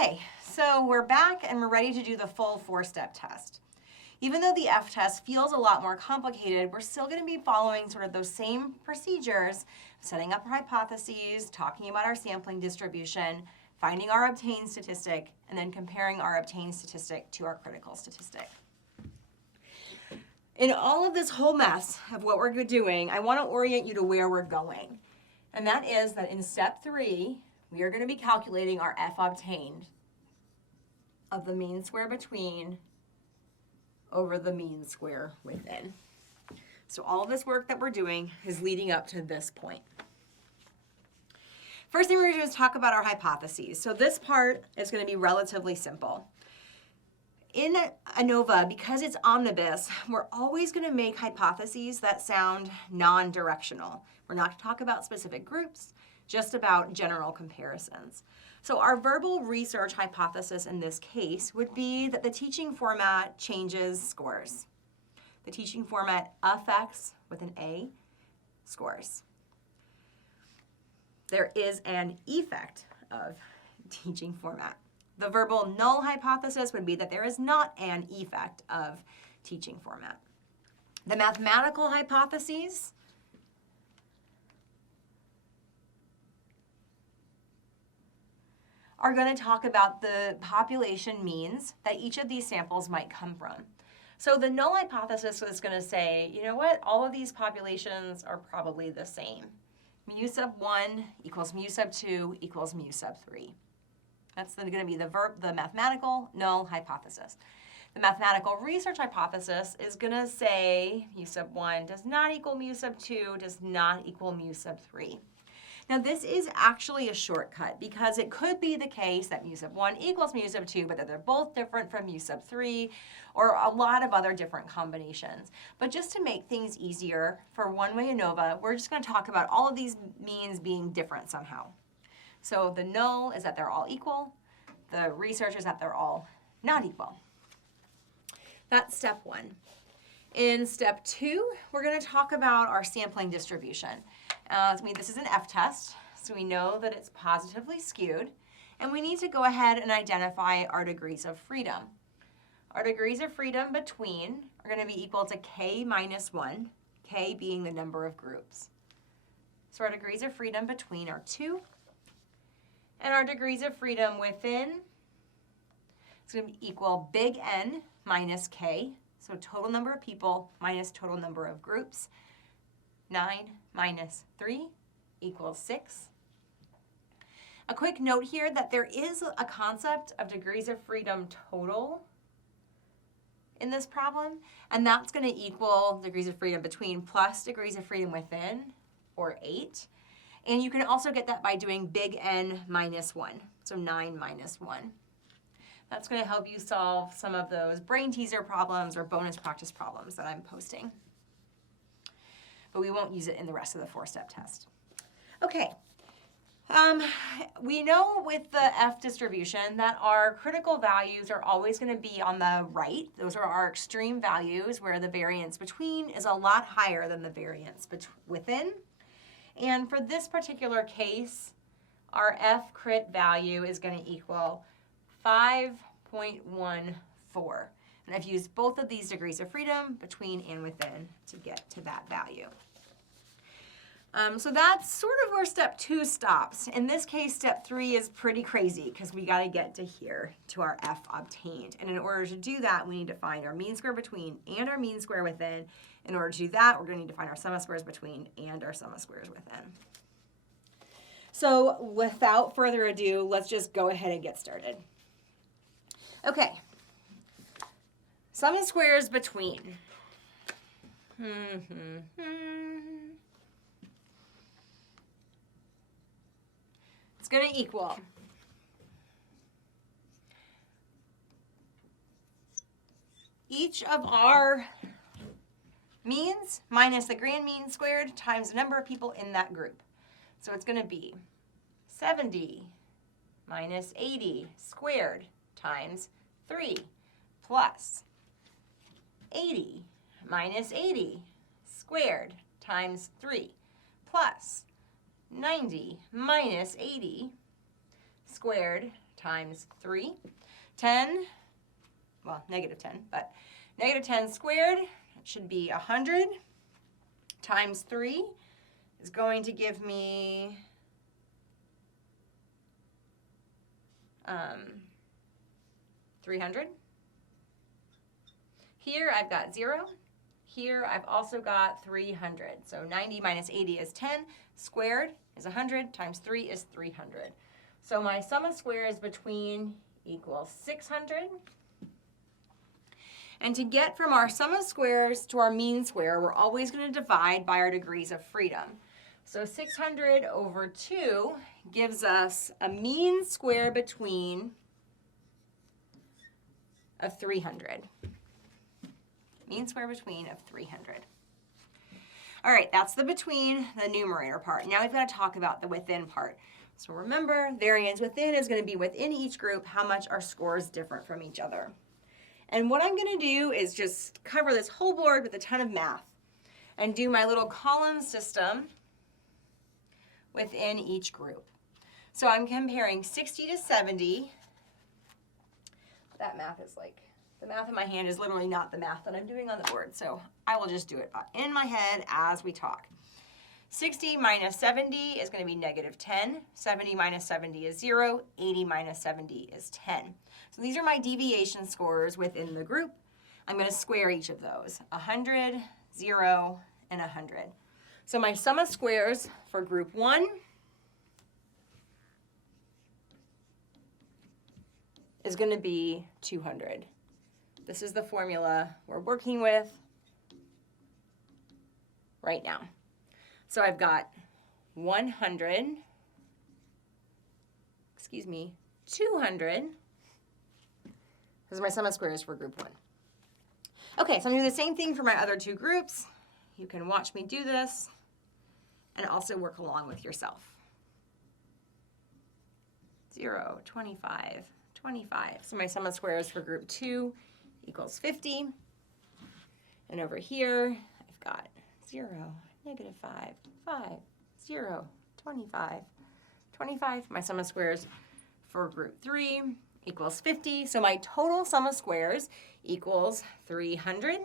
Okay, so we're back and we're ready to do the full 4-step test. Even though the F test feels a lot more complicated, we're still going to be following sort of those same procedures, setting up our hypotheses, talking about our sampling distribution, finding our obtained statistic, and then comparing our obtained statistic to our critical statistic. In all of this whole mess of what we're doing, I want to orient you to where we're going. And that is that in step 3, we are going to be calculating our F obtained of the mean square between over the mean square within. So all of this work that we're doing is leading up to this point. First thing we're going to do is talk about our hypotheses. So this part is going to be relatively simple. In ANOVA, because it's omnibus, we're always going to make hypotheses that sound non-directional. We're not going to talk about specific groups, just about general comparisons. So our verbal research hypothesis in this case would be that the teaching format changes scores. The teaching format affects, with an A, scores. There is an effect of teaching format. The verbal null hypothesis would be that there is not an effect of teaching format. The mathematical hypotheses are going to talk about the population means that each of these samples might come from. So the null hypothesis is going to say, you know what, all of these populations are probably the same. Mu sub 1 equals mu sub 2 equals mu sub 3. That's going to be the mathematical null hypothesis. The mathematical research hypothesis is going to say mu sub 1 does not equal mu sub 2, does not equal mu sub 3. Now this is actually a shortcut because it could be the case that mu sub 1 equals mu sub 2, but that they're both different from mu sub 3, or a lot of other different combinations. But just to make things easier for one-way ANOVA, we're just going to talk about all of these means being different somehow. So the null is that they're all equal. The research is that they're all not equal. That's step 1. In step 2, we're going to talk about our sampling distribution. This is an F test, so we know that it's positively skewed, and we need to go ahead and identify our degrees of freedom. Our degrees of freedom between are going to be equal to k minus 1, k being the number of groups. So our degrees of freedom between are 2, and our degrees of freedom within is going to equal big N minus k, so total number of people minus total number of groups. 9 minus 3 equals 6. A quick note here that there is a concept of degrees of freedom total in this problem, and that's going to equal degrees of freedom between plus degrees of freedom within, or 8. And you can also get that by doing big N minus 1, so 9 minus 1. That's going to help you solve some of those brain teaser problems or bonus practice problems that I'm posting. But we won't use it in the rest of the 4-step test. Okay, we know with the F distribution that our critical values are always going to be on the right. Those are our extreme values where the variance between is a lot higher than the variance within. And for this particular case, our F crit value is going to equal 5.14. And I've used both of these degrees of freedom between and within to get to that value. So that's sort of where step 2 stops. In this case, step 3 is pretty crazy because we got to get to here, to our F obtained. And in order to do that, we need to find our mean square between and our mean square within. In order to do that, we're going to need to find our sum of squares between and our sum of squares within. So without further ado, let's just go ahead and get started. Okay. Sum of squares between. It's going to equal each of our means minus the grand mean squared times the number of people in that group. So it's going to be 70 minus 80 squared times 3 plus 80 minus 80 squared times 3 plus 90 minus 80 squared times 3. 10, well, negative 10, but negative 10 squared should be 100 times 3 is going to give me 300. Here I've got 0. Here I've also got 300. So 90 minus 80 is 10. Squared is 100 times 3 is 300. So my sum of squares between equals 600. And to get from our sum of squares to our mean square, we're always going to divide by our degrees of freedom. So 600 over 2 gives us a mean square between of 300. Mean square between of 300. All right, that's the between, the numerator part. Now we've got to talk about the within part. So remember, variance within is going to be within each group how much our scores different from each other. And what I'm going to do is just cover this whole board with a ton of math and do my little column system within each group. So I'm comparing 60 to 70. That math is like, the math in my hand is literally not the math that I'm doing on the board, so I will just do it in my head as we talk. 60 minus 70 is going to be negative 10. 70 minus 70 is 0. 80 minus 70 is 10. So these are my deviation scores within the group. I'm going to square each of those. 100, 0, and 100. So my sum of squares for group 1 is going to be 200. This is the formula we're working with right now. So I've got 200. This is my sum of squares for group 1. Okay, so I'm going to do the same thing for my other two groups. You can watch me do this and also work along with yourself. 0, 25, 25. So my sum of squares for group 2 equals 50. And over here, I've got 0, negative 5, 5, 0, 25, 25. My sum of squares for group 3 equals 50. So my total sum of squares equals 300.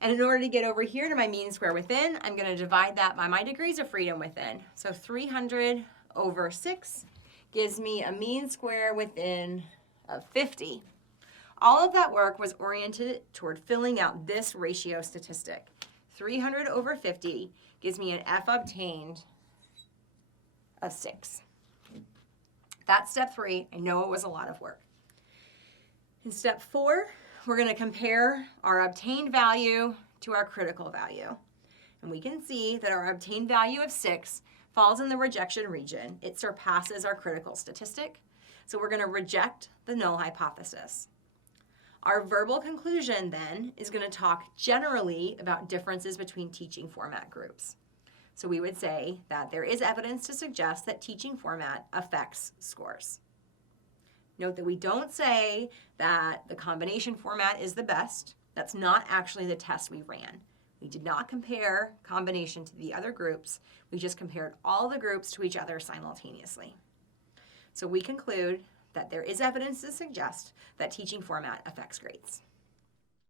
And in order to get over here to my mean square within, I'm going to divide that by my degrees of freedom within. So 300 over 6 gives me a mean square within of 50. All of that work was oriented toward filling out this ratio statistic. 300 over 50 gives me an F obtained of 6. That's step 3. I know it was a lot of work. In step 4, we're going to compare our obtained value to our critical value. And we can see that our obtained value of 6 falls in the rejection region. It surpasses our critical statistic. So we're going to reject the null hypothesis. Our verbal conclusion then is going to talk generally about differences between teaching format groups. So we would say that there is evidence to suggest that teaching format affects scores. Note that we don't say that the combination format is the best. That's not actually the test we ran. We did not compare combination to the other groups. We just compared all the groups to each other simultaneously. So we conclude that there is evidence to suggest that teaching format affects grades.